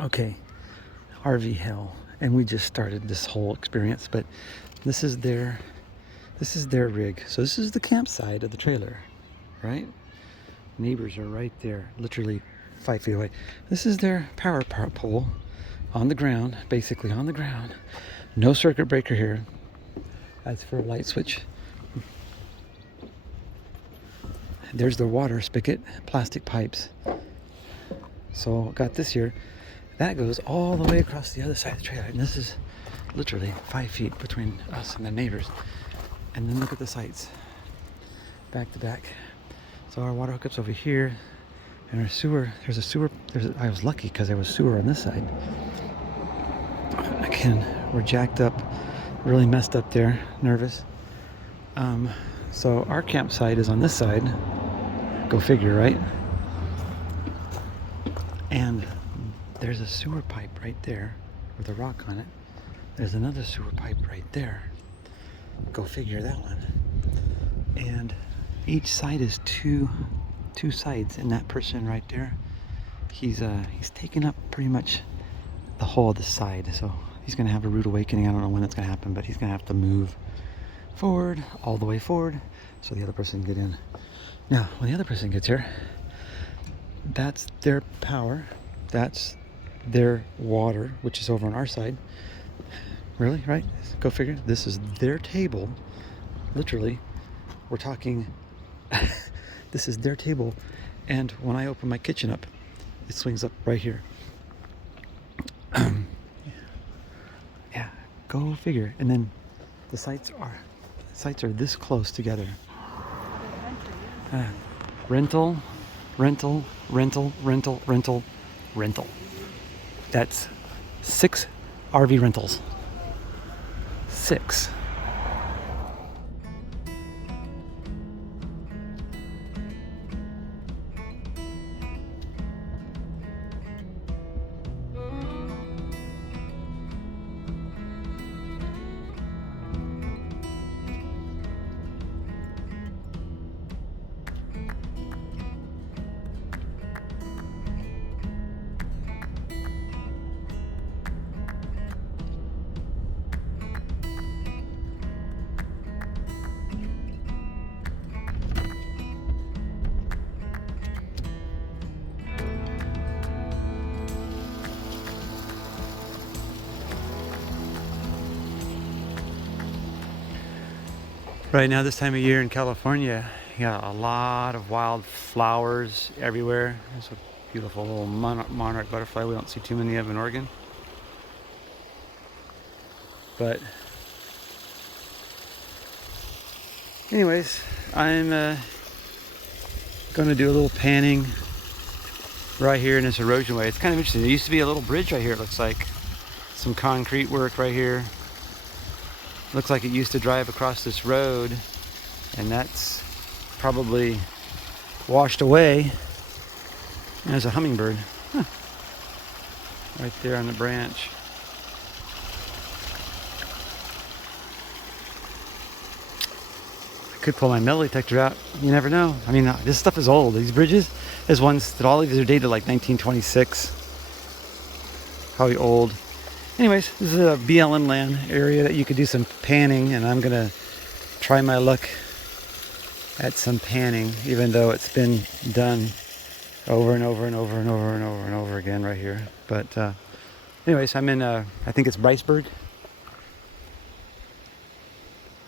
Okay, RV hell, and we just started this whole experience, but this is their rig. So this is the campsite of the trailer, right? Neighbors are right there, literally 5 feet away. This is their power pole on the ground, basically on the ground. No circuit breaker here. That's for a light switch. There's the water spigot, plastic pipes. So got this here. That goes all the way across the other side of the trailer. And this is literally 5 feet between us and the neighbors. And then look at the sites, back to back. So our water hookup's over here, and our sewer, I was lucky because there was sewer on this side. Again, we're jacked up, really messed up there, nervous. So our campsite is on this side, go figure, right? And there's a sewer pipe right there with a rock on it. There's another sewer pipe right there. Go figure that one. And each side is two sides, and that person right there, he's taken up pretty much the whole of the side. So he's gonna have a rude awakening. I don't know when that's gonna happen, but he's gonna have to move forward, all the way forward, so the other person can get in. Now, when the other person gets here, that's their power, that's their water, which is over on our side. Really, right? Go figure. This is their table. Literally, we're talking, this is their table. And when I open my kitchen up, it swings up right here. Yeah, go figure. And then the sites are this close together. Rental. That's 6 RV rentals. 6. Right now, this time of year in California, you got a lot of wild flowers everywhere. There's a beautiful little monarch butterfly. We don't see too many of in Oregon. But anyways, I'm going to do a little panning right here in this erosion way. It's kind of interesting. There used to be a little bridge right here, it looks like. Some concrete work right here. Looks like it used to drive across this road, and that's probably washed away. And there's a hummingbird. Huh. Right there on the branch. I could pull my metal detector out. You never know. I mean, this stuff is old. These bridges, there's ones that all of these are dated like 1926. Probably old. Anyways, this is a BLM land area that you could do some panning, and I'm gonna try my luck at some panning, even though it's been done over and over and over and over and over and over again right here. But anyways, I'm in I think it's Bryceburg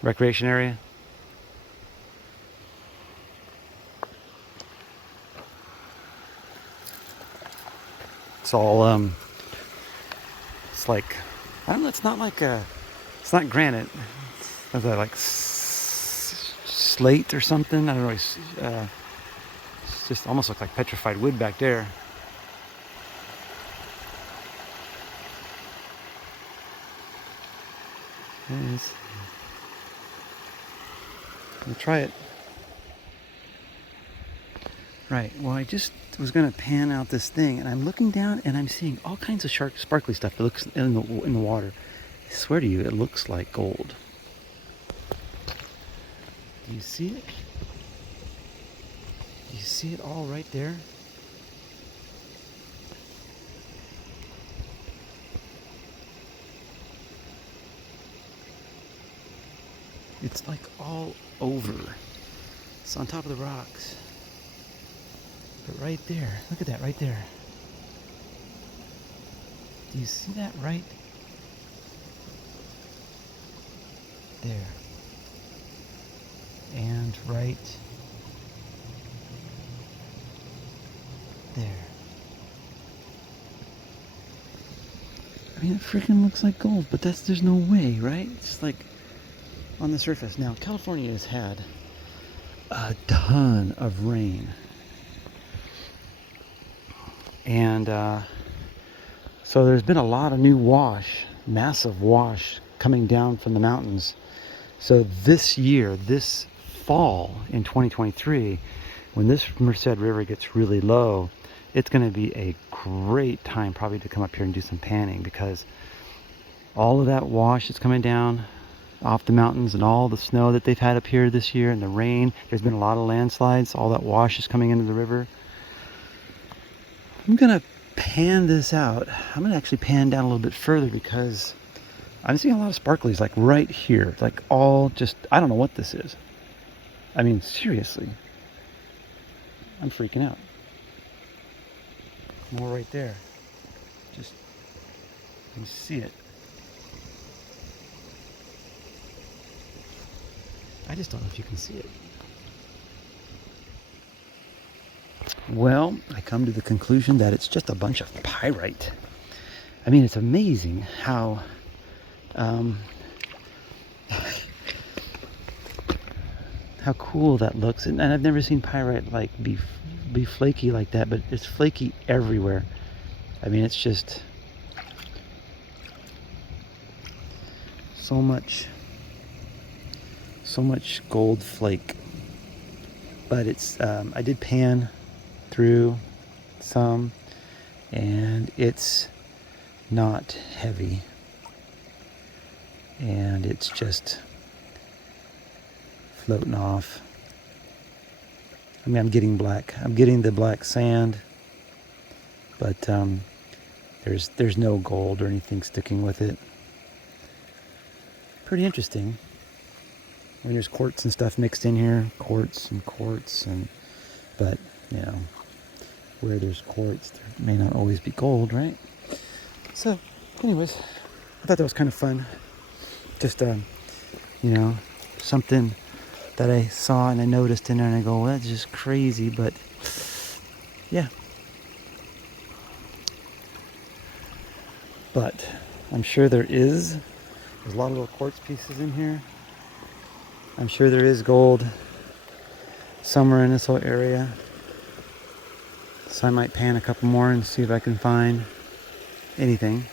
recreation area. It's all it's like, I don't know, it's not like it's not granite. It's like slate or something. I don't know. It's just almost looks like petrified wood back there. Yes. We'll try it. Right, well, I just was going to pan out this thing, and I'm looking down, and I'm seeing all kinds of sparkly stuff that looks in the water. I swear to you, it looks like gold. Do you see it? Do you see it all right there? It's like all over. It's on top of the rocks. But right there, look at that right there. Do you see that right there? And right there. I mean, it freaking looks like gold, but there's no way, right? It's like on the surface. Now, California has had a ton of rain. And so there's been a lot of new massive wash coming down from the mountains. So this year, this fall in 2023, when this Merced River gets really low, it's going to be a great time probably to come up here and do some panning, because all of that wash is coming down off the mountains, and all the snow that they've had up here this year and the rain, there's been a lot of landslides, all that wash is coming into the river. I'm gonna pan this out. I'm gonna actually pan down a little bit further, because I'm seeing a lot of sparklies like right here, like all just, I don't know what this is. I mean, seriously, I'm freaking out. More right there. Just, you see it. I just don't know if you can see it. Well, I come to the conclusion that it's just a bunch of pyrite. I mean, it's amazing how how cool that looks. And I've never seen pyrite like be flaky like that, but it's flaky everywhere. I mean, it's just so much gold flake. But it's I did pan through some, and it's not heavy, and it's just floating off. I mean, I'm getting the black sand, but there's no gold or anything sticking with it. Pretty interesting. I mean, there's quartz and stuff mixed in here, quartz, but you know, where there's quartz, there may not always be gold, right? So, anyways, I thought that was kind of fun. Just, you know, something that I saw and I noticed in there, and I go, well, that's just crazy, but yeah. But I'm sure there's a lot of little quartz pieces in here. I'm sure there is gold somewhere in this whole area. So I might pan a couple more and see if I can find anything.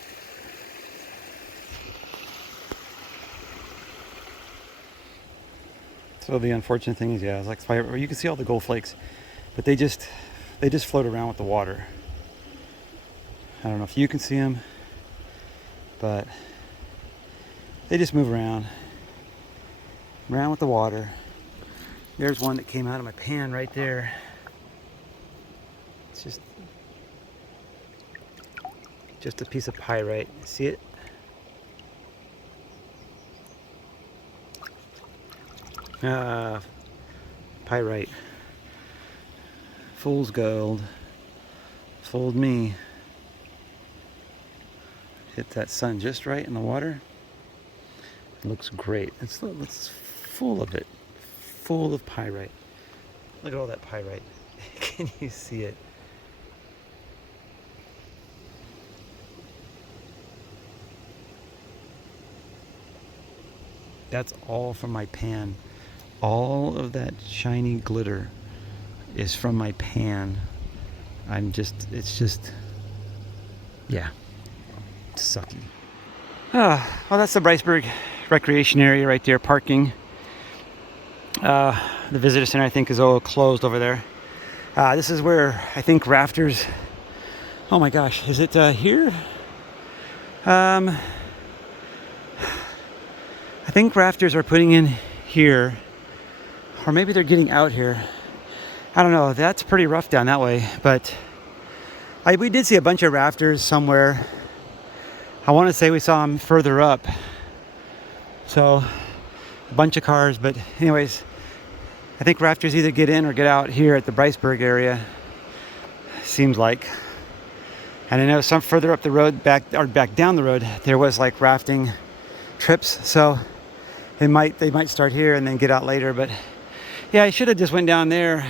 So the unfortunate thing is, yeah, it's like fire. You can see all the gold flakes, but they just float around with the water. I don't know if you can see them, but they just move around with the water. There's one that came out of my pan right there. It's just a piece of pyrite. See it? Pyrite. Fool's gold. Fooled me. Hit that sun just right in the water. It looks great. It's full of it. Full of pyrite. Look at all that pyrite. Can you see it? That's all from my pan. All of that shiny glitter is from my pan. It's just, yeah, sucky. Well, that's the Bryceburg Recreation Area right there, parking. The visitor center, I think, is all closed over there. This is where I think rafters, oh my gosh, is it here? I think rafters are putting in here, or maybe they're getting out here. I don't know. That's pretty rough down that way, but we did see a bunch of rafters somewhere. I want to say we saw them further up. So a bunch of cars. But anyways, I think rafters either get in or get out here at the Bryceburg area, seems like. And I know some further up the road, back down the road, there was like rafting trips. So they might start here and then get out later. But yeah, I should have just went down there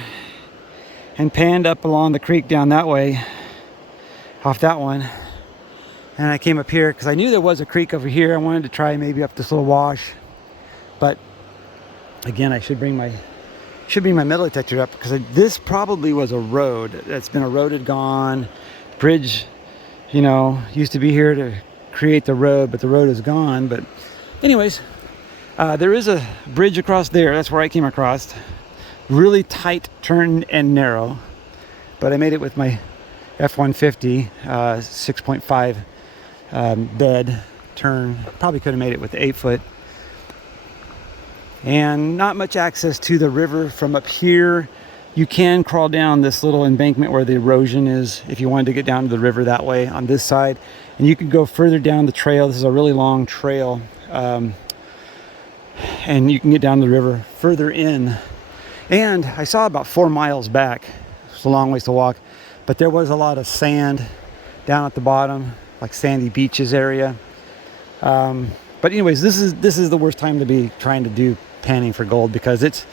and panned up along the creek down that way, off that one. And I came up here because I knew there was a creek over here. I wanted to try maybe up this little wash. But again, I should bring my metal detector up, because this probably was a road that's been eroded, gone. Bridge, you know, used to be here to create the road, but the road is gone. But anyways, there is a bridge across there. That's where I came across. Really tight turn and narrow, but I made it with my F-150 6.5 bed turn. Probably could have made it with the 8-foot. And not much access to the river from up here. You can crawl down this little embankment where the erosion is if you wanted to get down to the river that way on this side. And you could go further down the trail. This is a really long trail. And you can get down the river further in. And I saw about 4 miles back. It's a long ways to walk. But there was a lot of sand down at the bottom, like sandy beaches area. But anyways, this is the worst time to be trying to do panning for gold, because it's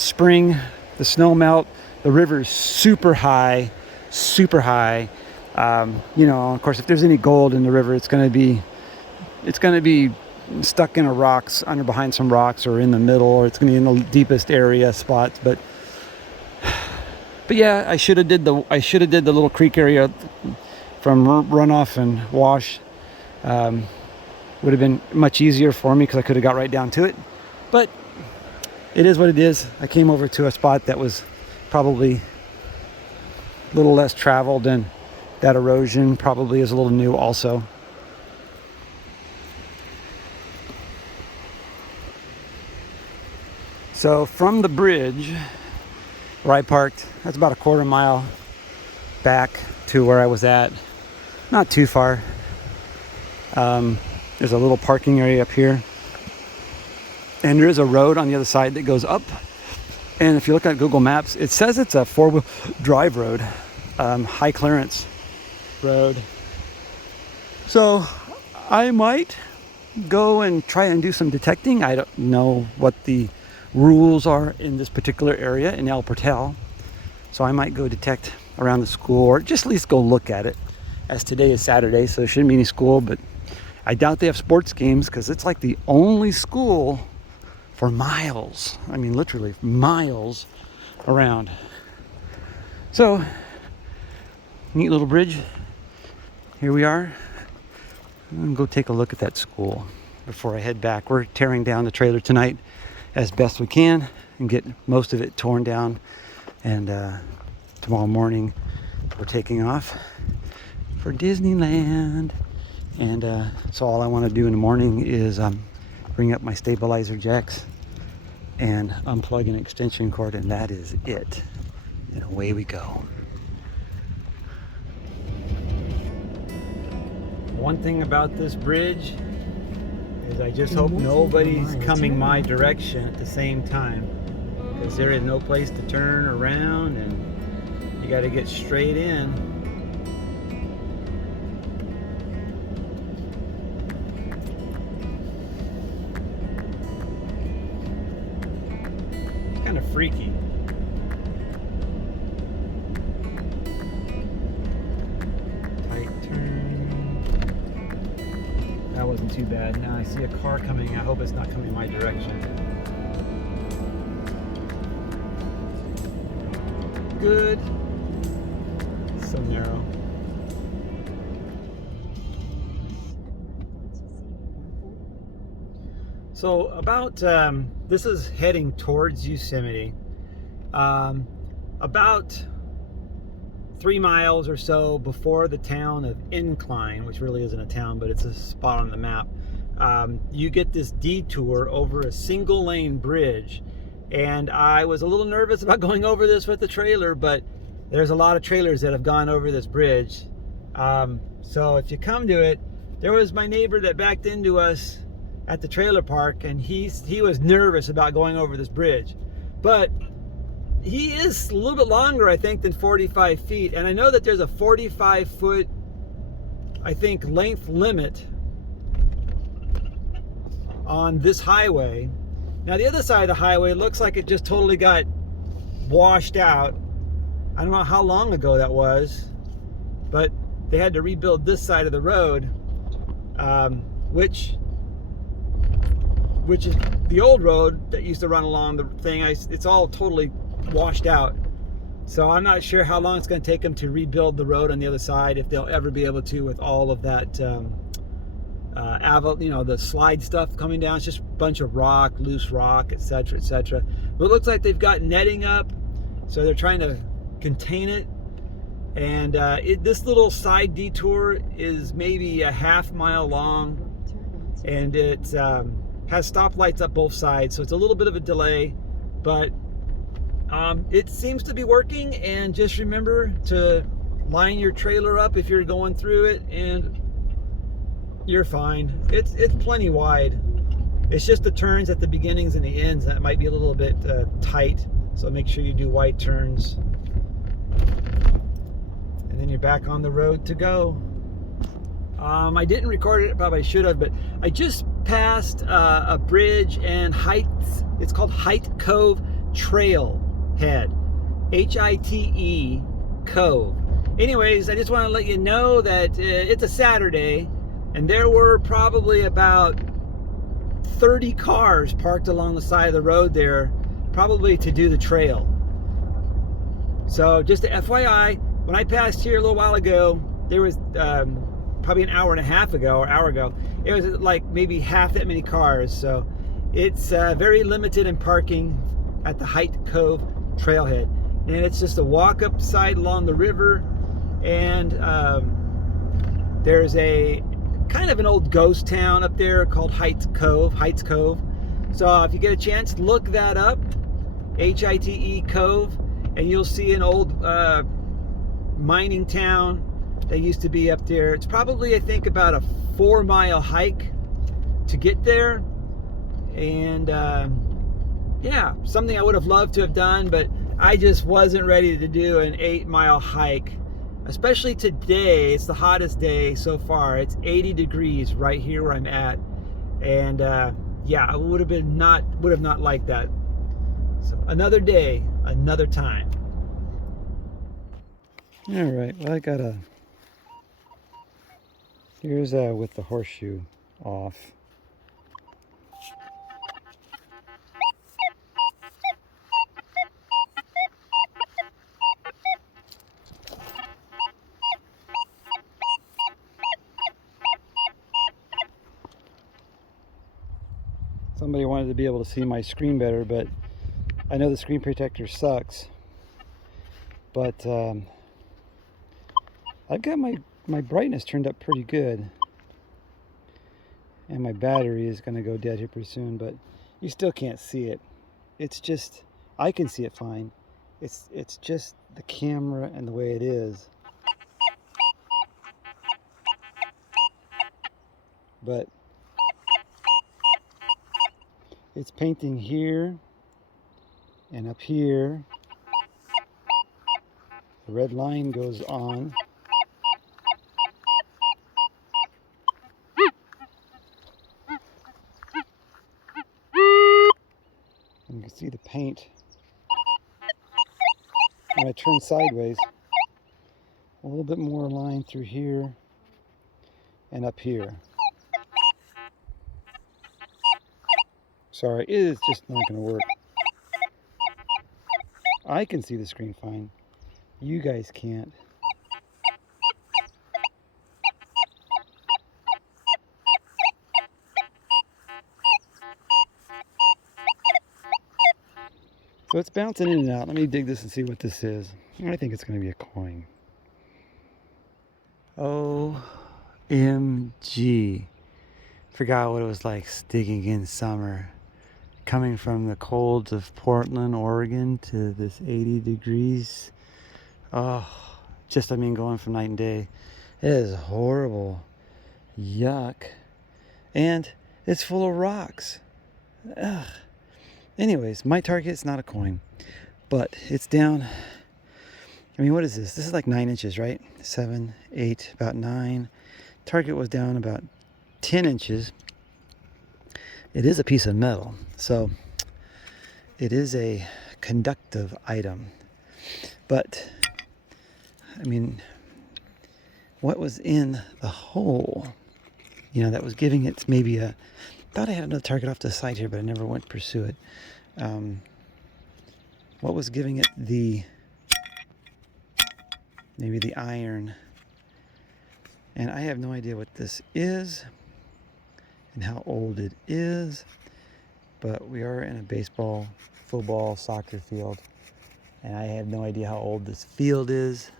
spring, the snow melt, the river's super high. You know, of course, if there's any gold in the river, it's going to be stuck in behind some rocks, or in the middle, or it's going to be in the deepest area spots. But yeah, I should have did the little creek area from runoff and wash. Would have been much easier for me, because I could have got right down to it. But it is what it is. I came over to a spot that was probably a little less traveled, and that erosion probably is a little new also. So from the bridge where I parked, that's about a quarter mile back to where I was at. Not too far. There's a little parking area up here. And there is a road on the other side that goes up. And if you look at Google Maps, it says it's a 4-wheel drive road, high clearance road. So I might go and try and do some detecting. I don't know what the rules are in this particular area in El Portal. So I might go detect around the school, or just at least go look at it, as today is Saturday, so there shouldn't be any school. But I doubt they have sports games, because it's like the only school for miles. I mean, literally miles around. So, neat little bridge. Here we are. I'm gonna go take a look at that school before I head back. We're tearing down the trailer tonight as best we can and get most of it torn down. And tomorrow morning we're taking off for Disneyland. And so all I want to do in the morning is bring up my stabilizer jacks and unplug an extension cord, and that is it. And away we go. One thing about this bridge is I just hope nobody's coming my direction at the same time, because there is no place to turn around, and you got to get straight in. Kind of freaky. Tight turn. That wasn't too bad. Now I see a car coming. I hope it's not coming my direction. Good. It's so narrow. So about this is heading towards Yosemite. About 3 miles or so before the town of Incline, which really isn't a town, but it's a spot on the map. You get this detour over a single lane bridge, and I was a little nervous about going over this with the trailer, but there's a lot of trailers that have gone over this bridge. So if you come to it, there was my neighbor that backed into us at the trailer park, and he was nervous about going over this bridge. But he is a little bit longer, I think, than 45 feet. And I know that there's a 45-foot, I think, length limit on this highway. Now, the other side of the highway looks like it just totally got washed out. I don't know how long ago that was, but they had to rebuild this side of the road, which is the old road that used to run along the thing. It's all totally washed out. So I'm not sure how long it's going to take them to rebuild the road on the other side, if they'll ever be able to, with all of that the slide stuff coming down. It's just a bunch of rock, loose rock, etc., etc. But it looks like they've got netting up, so they're trying to contain it. And this little side detour is maybe a half-mile long, and it has stoplights up both sides, so it's a little bit of a delay, but it seems to be working. And just remember to line your trailer up if you're going through it, and you're fine. It's plenty wide. It's just the turns at the beginnings and the ends that might be a little bit tight, so make sure you do wide turns, and then you're back on the road to go. I didn't record it, probably should have, but I just passed a bridge and heights. It's called Height Cove Trailhead, H-I-T-E Cove. Anyways, I just want to let you know that it's a Saturday, and there were probably about 30 cars parked along the side of the road there, probably to do the trail. So just a FYI, when I passed here a little while ago, there was probably an hour and a half ago or hour ago, it was like maybe half that many cars. So it's very limited in parking at the Height Cove Trailhead. And it's just a walk up side along the river, and there's a kind of an old ghost town up there called Heights Cove. So if you get a chance, look that up, H-I-T-E Cove, and you'll see an old mining town that used to be up there. It's probably, I think, about a 4-mile hike to get there. And yeah, something I would have loved to have done, but I just wasn't ready to do an 8-mile hike, especially today. It's the hottest day so far. It's 80 degrees right here where I'm at, and yeah, I would have not liked that. So another day, another time. All right, well, here's with the horseshoe off. Somebody wanted to be able to see my screen better, but I know the screen protector sucks. But I've got my brightness turned up pretty good, and my battery is going to go dead here pretty soon, but you still can't see it. It's just, I can see it fine. It's just the camera and the way it is. But it's painting here and up here. The red line goes on. And you can see the paint. When I turn sideways, a little bit more line through here and up here. Sorry, it is just not going to work. I can see the screen fine. You guys can't. So it's bouncing in and out. Let me dig this and see what this is. I think it's going to be a coin. OMG. Forgot what it was like digging in summer. Coming from the colds of Portland, Oregon to this 80 degrees. Oh, going from night and day. It is horrible. Yuck. And It's full of rocks. Ugh. Anyways, my target's not a coin, but it's down. I mean, what is this? This is like 9 inches, right? 7, 8, about 9. Target was down about 10 inches. It is a piece of metal, so it is a conductive item. But, I mean, what was in the hole? You know, that was giving it maybe a... Thought I had another target off to the side here, but I never went to pursue it. What was giving it maybe the iron? And I have no idea what this is and how old it is, but we are in a baseball, football, soccer field, and I have no idea how old this field is.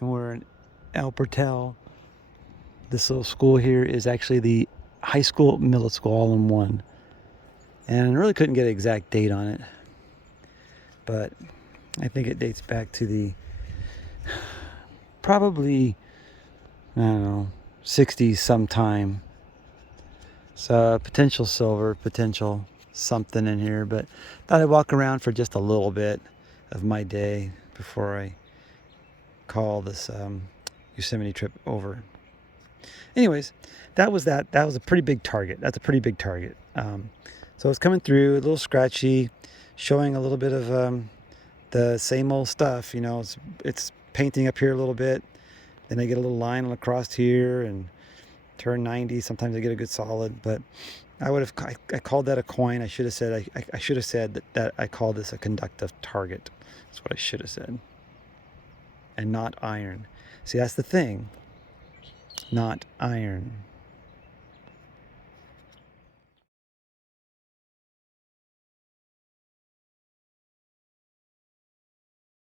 And we're in Albertel. This little school here is actually the high school, middle school, all in one. And I really couldn't get an exact date on it, but I think it dates back to the probably, I don't know, 60s sometime. So potential silver, potential something in here, but thought I'd walk around for just a little bit of my day before I call this Yosemite trip over. Anyways, that was that. That was a pretty big target. That's a pretty big target. So it's coming through, a little scratchy, showing a little bit of the same old stuff. You know, it's painting up here a little bit. Then I get a little line across here and turn 90. Sometimes I get a good solid, but I called that a coin. I should have said I should have said that I call this a conductive target. That's what I should have said, and not iron. See, that's the thing. Not iron.